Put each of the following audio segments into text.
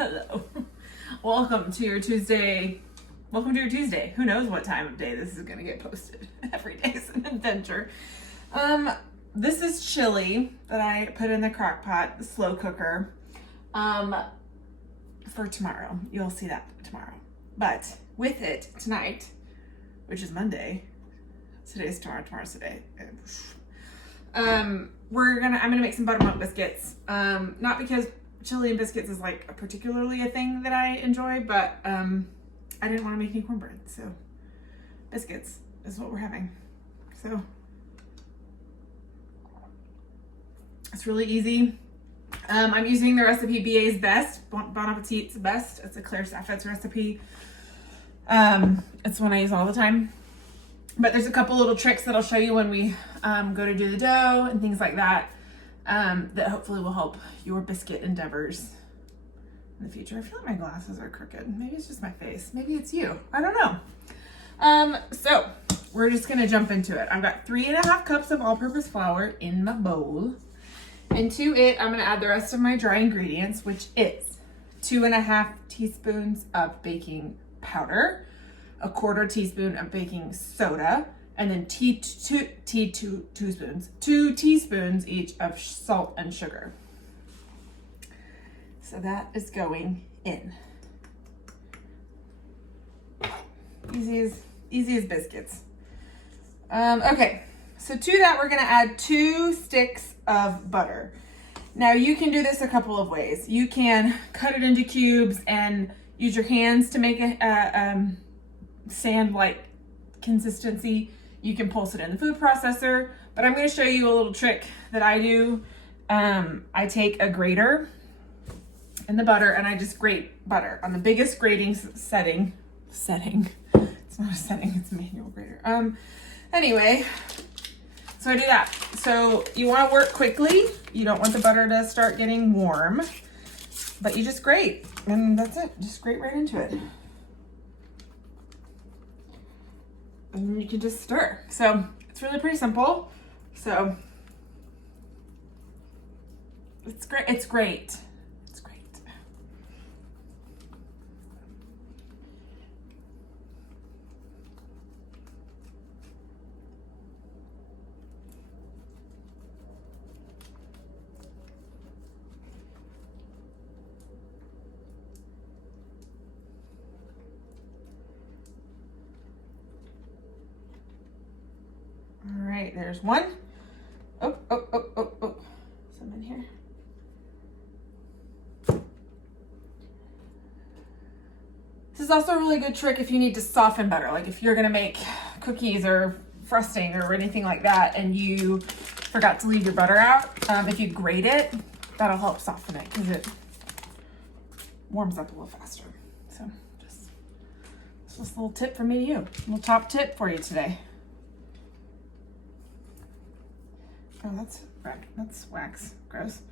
Hello. Welcome to your Tuesday. Welcome to your Tuesday. Who knows what time of day this is going to get posted. Every day is an adventure. This is chili that I put in the crock pot, the slow cooker, for tomorrow. You'll see that tomorrow. But with it tonight, which is Monday, today's tomorrow, tomorrow's today. I'm gonna make some buttermilk biscuits. Not because chili and biscuits is like particularly a thing that I enjoy, but I didn't want to make any cornbread, so biscuits is what we're having. So it's really easy. I'm using the recipe BA's Best, Bon Appetit's Best. It's a Claire Saffet's recipe. It's one I use all the time. But there's a couple little tricks that I'll show you when we go to do the dough and things like that, that hopefully will help your biscuit endeavors in the future. I feel like my glasses are crooked. Maybe it's just my face. Maybe it's you. I don't know. So we're just gonna jump into it. I've got 3.5 cups of all-purpose flour in my bowl. And to it, I'm gonna add the rest of my dry ingredients, which is 2.5 teaspoons of baking powder, 1/4 teaspoon of baking soda, and then 2 teaspoons each of salt and sugar. So that is going in. Easy as biscuits. Okay, so to that we're gonna add 2 sticks of butter. Now you can do this a couple of ways. You can cut it into cubes and use your hands to make a sand-like consistency. You can pulse it in the food processor, but I'm going to show you a little trick that I do. I take a grater and the butter, and I just grate butter on the biggest grating setting. It's not a setting, it's a manual grater. Anyway, so I do that. So you want to work quickly. You don't want the butter to start getting warm, but you just grate, and that's it. Just grate right into it. And you can just stir. So it's really pretty simple. So it's great. It's great. It's great. All right, there's one. Oh, some in here. This is also a really good trick if you need to soften butter, like if you're gonna make cookies or frosting or anything like that and you forgot to leave your butter out. If you grate it, that'll help soften it because it warms up a little faster. So just a little tip from me to you, a little top tip for you today. Oh, that's wax. Gross.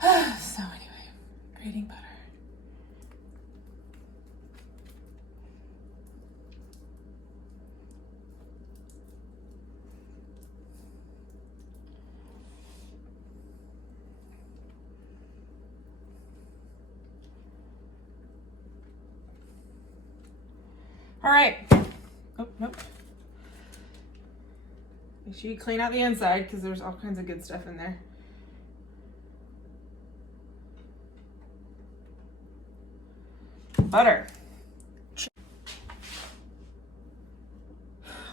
So anyway, grating butter. All right. Oh, nope. Make sure you clean out the inside because there's all kinds of good stuff in there. Butter.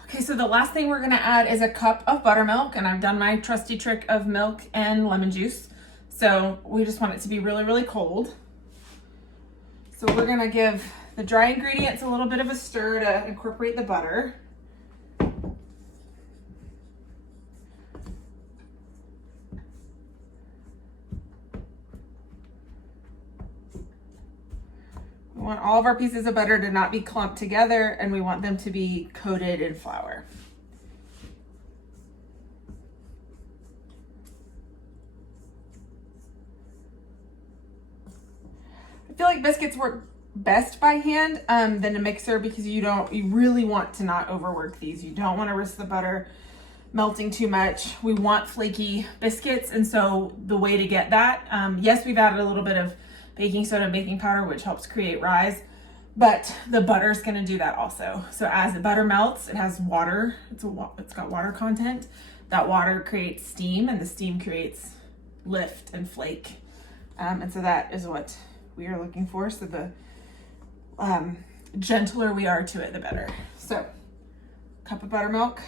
Okay, so the last thing we're gonna add is a cup of buttermilk, and I've done my trusty trick of milk and lemon juice. So we just want it to be really, really cold. So we're gonna give the dry ingredients a little bit of a stir to incorporate the butter. We want all of our pieces of butter to not be clumped together, and we want them to be coated in flour. feel like biscuits work best by hand than a mixer, because you really want to not overwork these. You don't want to risk the butter melting too much. We want flaky biscuits, and so the way to get that, yes, we've added a little bit of baking soda and baking powder, which helps create rise, but the butter is going to do that also. So as the butter melts, it has water. It's got water content. That water creates steam, and the steam creates lift and flake, and so that is what we are looking for. So the gentler we are to it, the better. So, cup of buttermilk.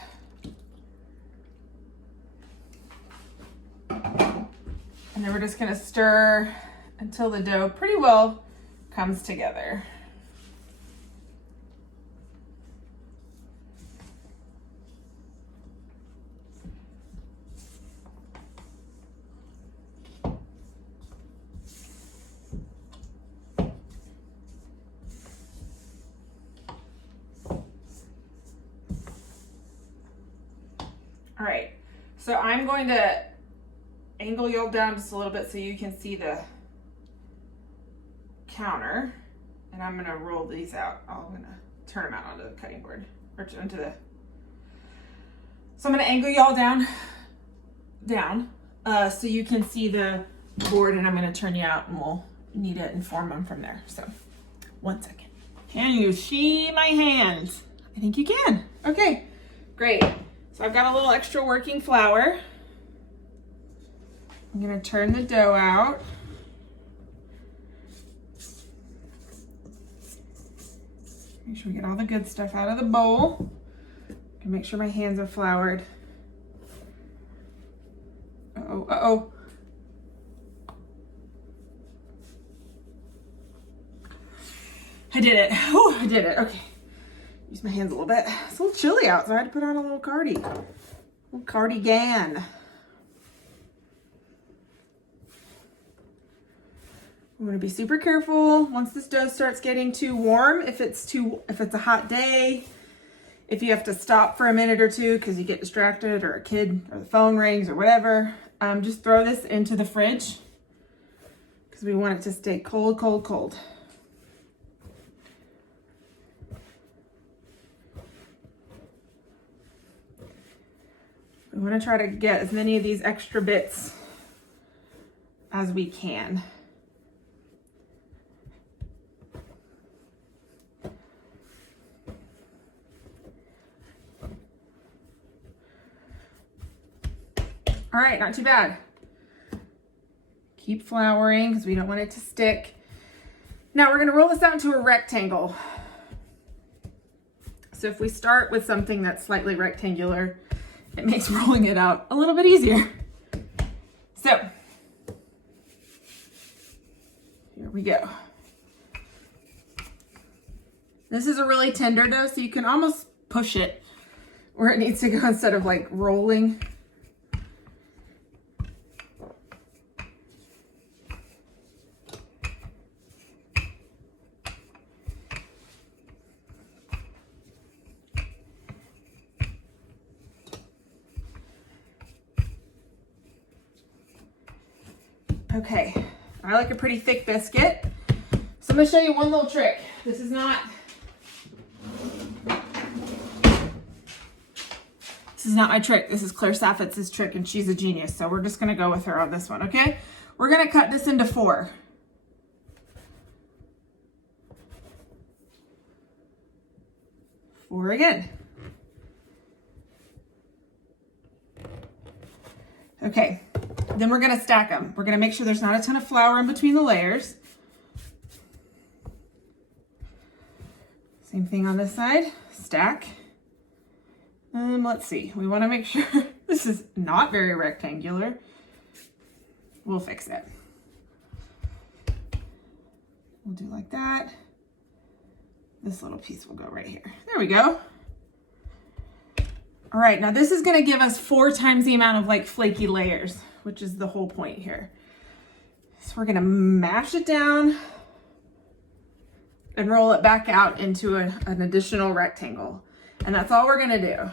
And then we're just gonna stir until the dough pretty well comes together. All right, so I'm going to angle y'all down just a little bit so you can see the counter, and I'm gonna roll these out. I'm gonna turn them out onto the cutting board, or onto the, so I'm gonna angle y'all down, so you can see the board, and I'm gonna turn you out, and we'll knead it and form them from there. So, 1 second. Can you see my hands? I think you can. Okay, great. So I've got a little extra working flour. I'm gonna turn the dough out. Make sure we get all the good stuff out of the bowl. And make sure my hands are floured. Uh-oh, uh-oh. I did it. Oh, I did it. Okay. Use my hands a little bit. It's a little chilly out, so I had to put on a little cardigan. I'm gonna be super careful once this dough starts getting too warm. If it's a hot day, if you have to stop for a minute or two because you get distracted, or a kid, or the phone rings, or whatever, just throw this into the fridge, because we want it to stay cold, cold, cold. We want to try to get as many of these extra bits as we can. All right, not too bad. Keep flouring because we don't want it to stick. Now we're going to roll this out into a rectangle. So if we start with something that's slightly rectangular, it makes rolling it out a little bit easier. So, here we go. This is a really tender dough, so you can almost push it where it needs to go instead of like rolling. Okay, I like a pretty thick biscuit. So I'm gonna show you one little trick. This is not my trick. This is Claire Saffitz's trick, and she's a genius. So we're just gonna go with her on this one, okay? We're gonna cut this into 4. Four again. Okay. Then we're gonna stack them. We're gonna make sure there's not a ton of flour in between the layers. Same thing on this side, stack. Let's see, we wanna make sure this is not very rectangular. We'll fix it. We'll do like that. This little piece will go right here. There we go. All right, now this is gonna give us 4 times the amount of like flaky layers, which is the whole point here. So we're gonna mash it down and roll it back out into an additional rectangle. And that's all we're gonna do.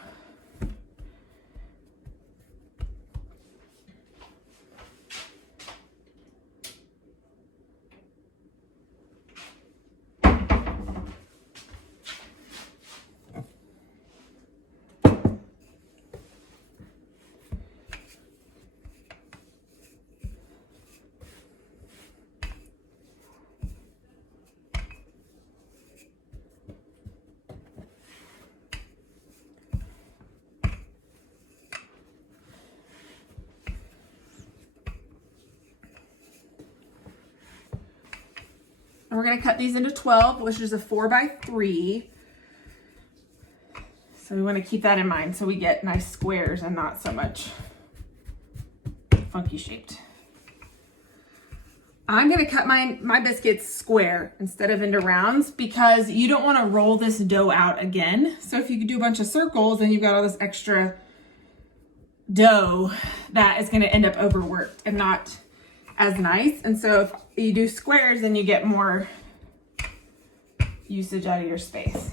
we're gonna cut these into 12, which is a 4x3. So we wanna keep that in mind so we get nice squares and not so much funky shaped. I'm gonna cut my biscuits square instead of into rounds because you don't wanna roll this dough out again. So if you could do a bunch of circles and you've got all this extra dough, that is gonna end up overworked and not as nice. And so if you do squares, then you get more usage out of your space.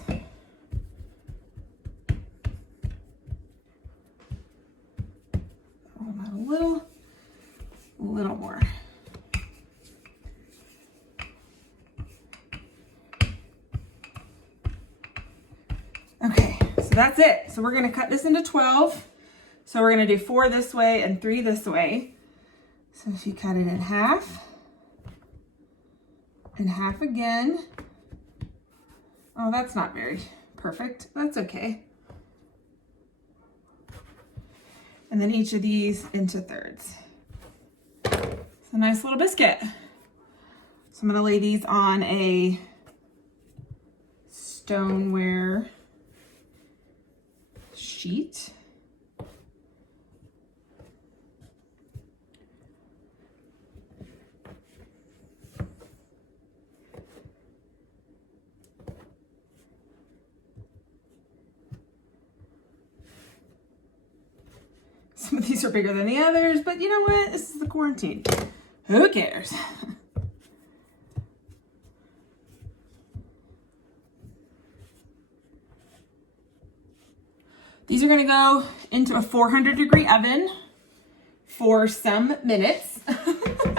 A little more. Okay, so that's it. So we're gonna cut this into 12. So we're gonna do 4 this way and 3 this way. So if you cut it in half, and half again. Oh, that's not very perfect. That's okay. And then each of these into thirds. It's a nice little biscuit. So I'm gonna lay these on a stoneware sheet. Some of these are bigger than the others, but you know what? This is the quarantine. Who cares? These are gonna go into a 400-degree oven for some minutes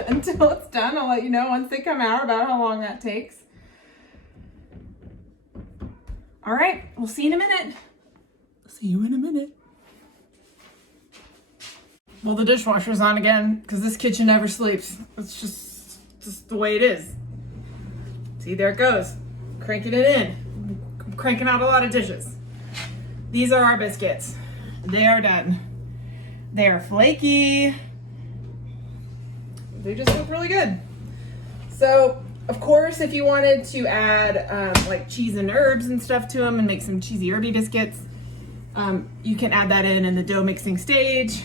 until it's done. I'll let you know once they come out about how long that takes. All right, we'll see you in a minute. See you in a minute. Well, the dishwasher's on again because this kitchen never sleeps. It's just the way it is. See, there it goes. Cranking it in. I'm cranking out a lot of dishes. These are our biscuits. They are done. They are flaky. They just look really good. So, of course, if you wanted to add like cheese and herbs and stuff to them and make some cheesy herby biscuits, you can add that in the dough mixing stage.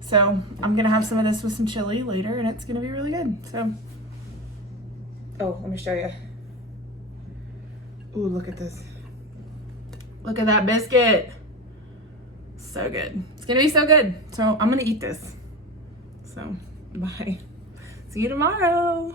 So I'm gonna have some of this with some chili later and it's gonna be really good. So, oh, let me show you. Ooh, look at this. Look at that biscuit. So good. It's gonna be so good. So I'm gonna eat this. So bye. See you tomorrow.